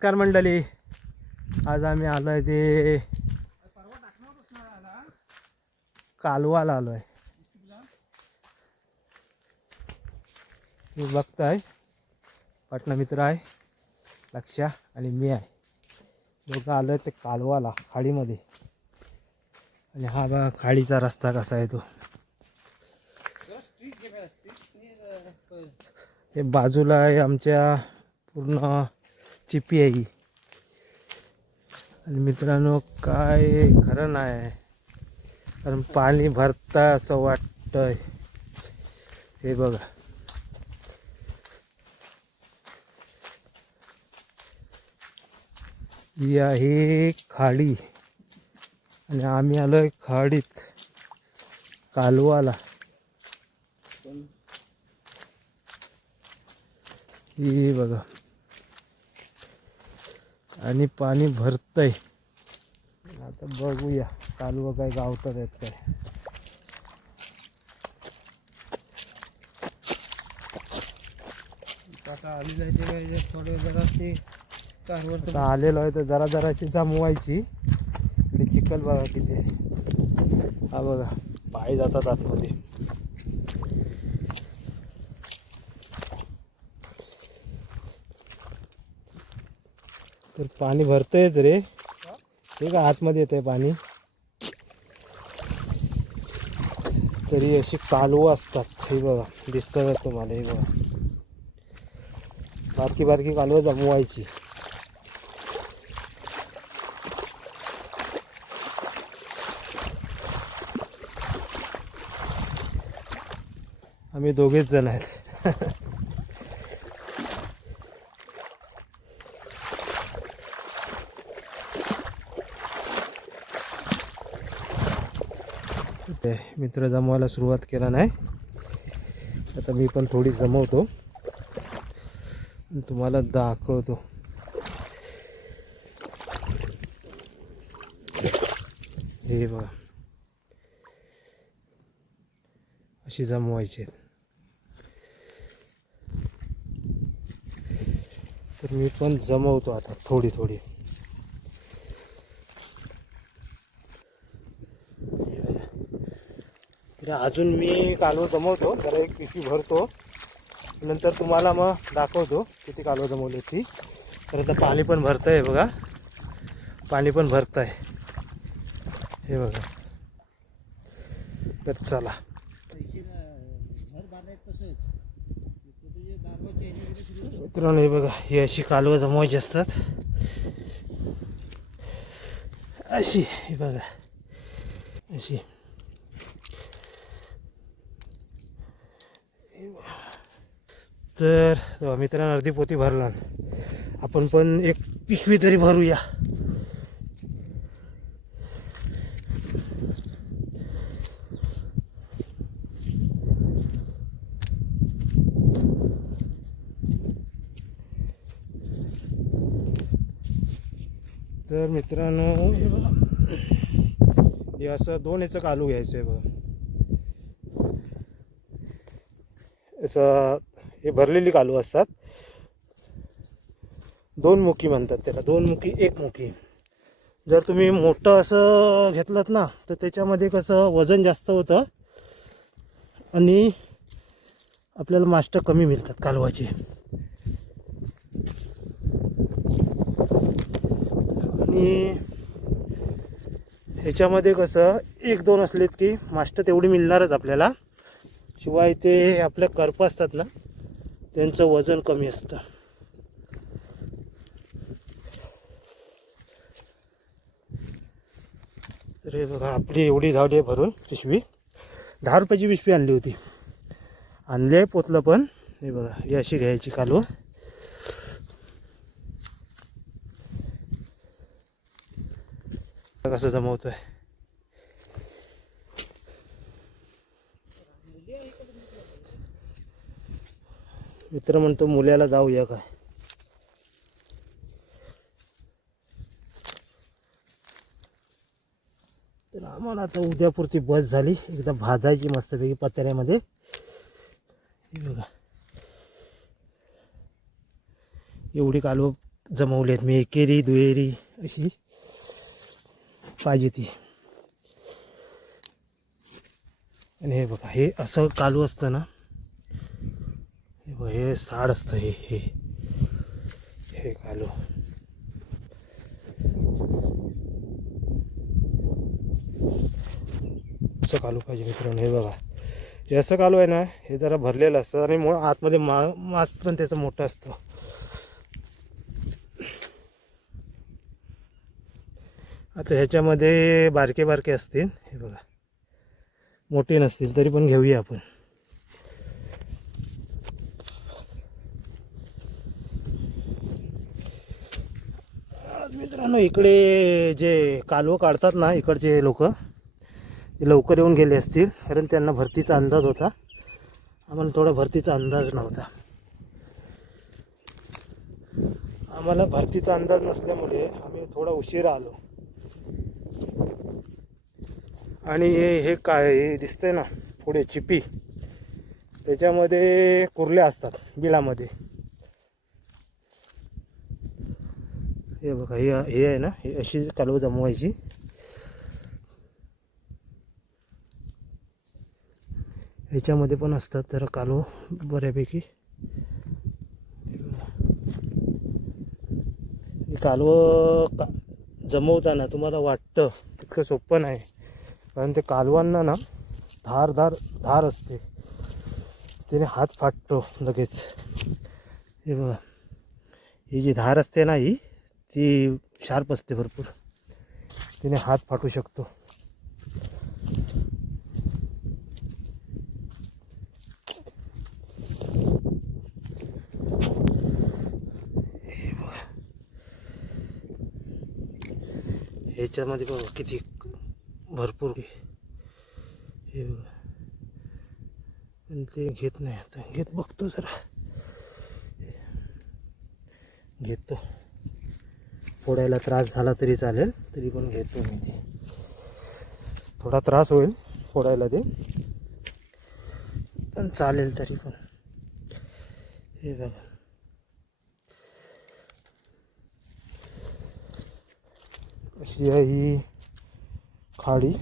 नमस्कार मंडळी, आज आम्ही आलो आहे ते कालवाला आलो आहे. मी बघताय पाटणा मित्र आहे लक्ष्या आणि मी आहे. दोघं आलो आहे ते कालवाला खाडीमध्ये. आणि हा बघा खाडीचा रस्ता कसा आहे तो. हे बाजूला आहे आमच्या पूर्ण चिपी आहे. आणि मित्रांनो काय खरं नाही, कारण पाणी भरता असं वाटतंय. हे बघा ही आहे खाडी आणि आम्ही आलोय खाडीत कालवाला. ही बघा आणि पाणी भरतंय. आता बघूया कालवा काय गावतात आहेत काय. आता आलेलं आहे ते थोडे जरा ते कारवर आता आलेलो आहे तर जरा जराशी जमवायची. इकडे चिखल बघा किती आहे. हा बघा पाय जातात आतमध्ये. तर पाणी भरतंयच रे. हे का आतमध्ये येत आहे पाणी. तरी अशी कालवं असतात. हे बघा दिसतात तुम्हाला. हे बघा बारकी बारकी कालवं जमवायची. आम्ही दोघेच जण आहेत. मित्र जमवायला सुरुवात केला नाही. आता मी पण थोडी जमवतो, तुम्हाला दाखवतो. हे बघा अशी जमवायची. तर मी पण जमवतो आता थोडी थोडी. अजून मी कालवं जमवतो, जरा एक पिशवी भरतो, नंतर तुम्हाला मग दाखवतो किती कालवं जमवली ती. तर आता पाणी पण भरतं आहे बघा, पाणी पण भरतं आहे. हे बघा. तर चला मित्रांनो, हे बघा ही अशी कालवं जमवायची असतात. अशी हे बघा अशी. तर मित्रांनो अर्धी पोती भरला, आपण पण एक पिशवी तरी भरूया. तर मित्रांनो हे असं 2 याचं कालू घ्यायचं आहे बघा. असं हे भरलेली कालू असतात. 2 मुकी म्हणतात त्याला. 2 मुकी 1 मुकी. जर तुम्ही मोठं असं घेतलं ना तर त्याच्यामध्ये कसं वजन जास्त होतं आणि आपल्याला माष्ट कमी मिळतात कालवाचे. आणि ह्याच्यामध्ये कसं 1-2 असलेत की माष्ट तेवढी मिळणारच आपल्याला. शिवाय ते आपल्या करप असतात ना त्यांचं वजन कमी असतं. तर हे बघा आपली एवढी धावली आहे भरून पिशवी. 10 रुपयाची पिशवी आणली होती. आणली आहे पोतलं पण. हे बघा ही अशी घ्यायची कालवं. कसं जमवतोय मित्र. म्हणतो मुल्याला जाऊया काय. तर आम्हाला आता उद्यापुरती बस झाली. एकदा भाजायची मस्तपैकी पत्र्यामध्ये. हे बघा एवढी कालवं जमवली आहेत मी, एकेरी दुहेरी अशी पाहिजे ती. आणि हे बघा, हे असं कालू असतं ना, हे बघा, हे साड असतं, हे हे हे कालू. असं कालू पाहिजे मित्रांनो. हे बघा, हे असं कालू आहे ना, हे जरा भरलेलं असतं आणि आतमध्ये मांस पण त्याचं मोठं असतं. आता ह्याच्यामध्ये बारके बारके असतील, हे बघा, मोठे नसतील तरी पण घेऊया आपण. मित्रांनो, इकडे जे कालवं काढतात ना, इकडचे लोक ते लवकर येऊन गेले असतील, कारण त्यांना भरतीचा अंदाज होता. आम्हाला थोडा भरतीचा अंदाज नव्हता. आम्हाला भरतीचा अंदाज नसल्यामुळे आम्ही थोडा उशिरा आलो. आणि हे काय हे दिसतंय ना पुढे चिपी, त्याच्यामध्ये कुर्ल्या असतात बिळामध्ये. हे बघा, हे आहे ना, हे अशी कालवं जमवायची. ह्याच्यामध्ये पण असतात जरा कालवं बऱ्यापैकी. कालवं जमवताना तुम्हाला वाटतं तितकं सोपं नाही, कारण ते कालवांना ना धार असते, त्याने हात फाटतो लगेच. हे बघा, ही जी धार असते ना, ही ती शार्प असते भरपूर, त्याने हात फाटू शकतो. ह्याच्यामध्ये बघा किती भरपूर. हे बघा, पण ते घेत नाही. आता घेत बघतो, जरा घेतो. फोडायला त्रास झाला तरी चालेल, तरी पण घेतो मी ते. थोडा त्रास होईल फोडायला ते, पण चालेल तरी पण. हे बघा, अशी आहे ही खाडी.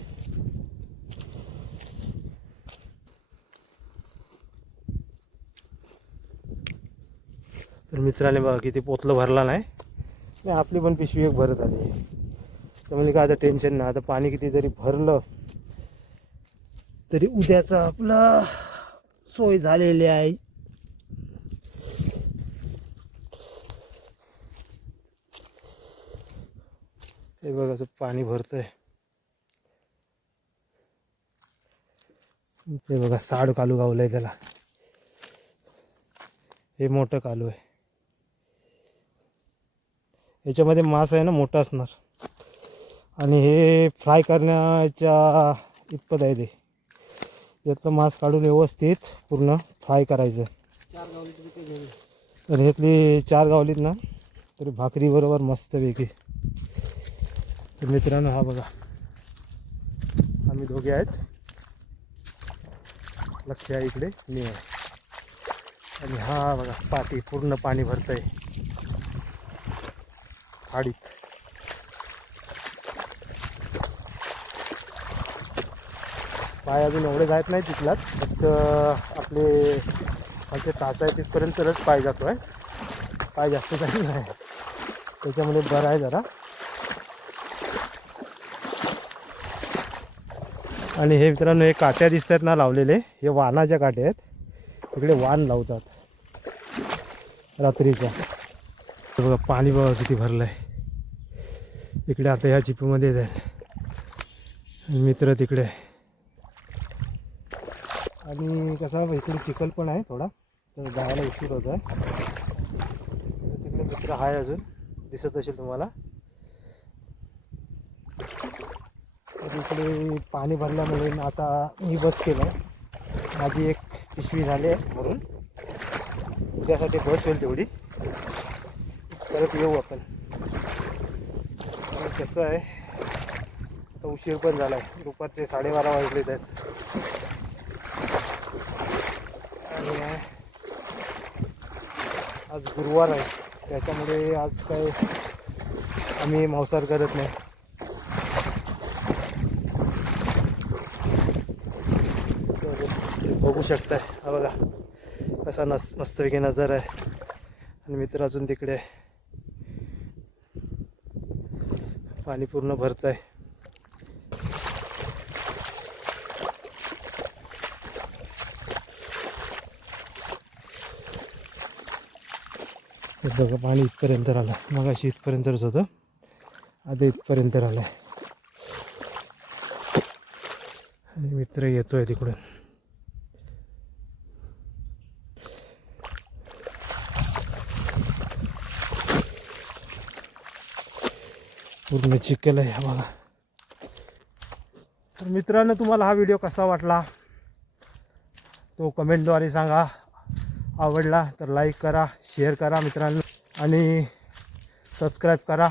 तर मित्राने बघा किती पोतलं भरला नाही, आपली पण पिशवी एक भरत आली. तर म्हणजे काय, आता टेन्शन नाही. आता पाणी किती जरी भरलं तरी उद्याचा आपला सोय झालेली आहे. हे बघा, असं पाणी भरतंय. हे बघा, साड कालू गावलंय त्याला. हे मोठं कालू आहे. याच्यामध्ये मांस आहे ना, मोठा असणार. आणि हे फ्राय करण्याच्या इतपत आहे. ते यातलं मांस काढून व्यवस्थित पूर्ण फ्राय करायचं. 4 गावली तरी ते घेऊ. तर ह्यातली 4 गावलीत ना, तरी भाकरी बरोबर मस्त वेगळी. तर मित्रांनो, हा बघा, आम्ही दोघे आहेत. लक्ष आहे इकडे, मी आहे. आणि हा बघा, पाठी पूर्ण पाणी भरतंय खाडीत. पाय अजून एवढे जात नाही तिथलाच, फक्त आपले खालचे टाच आहे तिथपर्यंतच पाय जातो आहे. पाय जास्त काही नाही, त्याच्यामुळे बरं आहे जरा. आणि हे मित्रांनो, हे काट्या दिसतात ना लावलेले, हे वाणाच्या काट्या आहेत. इकडे वाण लावतात रात्रीच्या. बघा, पाणी बघा किती भरलं आहे इकडे. आता ह्या चिपीमध्ये जाईल. मित्र तिकडे. आणि कसं इकडे चिखल पण आहे थोडा, तर जायला उशीर होत आहे. तिकडे मित्र आहे, अजून दिसत असेल तुम्हाला. इकडे पाणी भरल्यामुळे आता मी बस केलं. माझी एक पिशवी झाली आहे भरून. उद्यासाठी बस होईल तेवढी, परत येऊ आपण. कसं आहे, आता उशीर पण झाला आहे. दुपारचे 12:30 वाजलेत आहेत. आणि आज गुरुवार आहे. त्याच्यामुळे आज काय आम्ही मांसाहार करत नाही. तर बघू शकताय हा बघा कसा मस्तपैकी नजारा आहे. आणि मित्र अजून तिकडे आहे. पाणी पूर्ण भरत आहे. बघा पाणी इथपर्यंत आलं. मग अशी इथपर्यंतच होतं, आता इथपर्यंत आलं आहे. आणि मित्र येतोय तिकडून. पूर्ण चिखल आहे बघा. तर मित्रांनो, तुम्हाला हा व्हिडिओ कसा वाटला तो कमेंटद्वारे सांगा. आवडला तर लाईक करा, शेअर करा मित्रांनो, आणि सबस्क्राईब करा.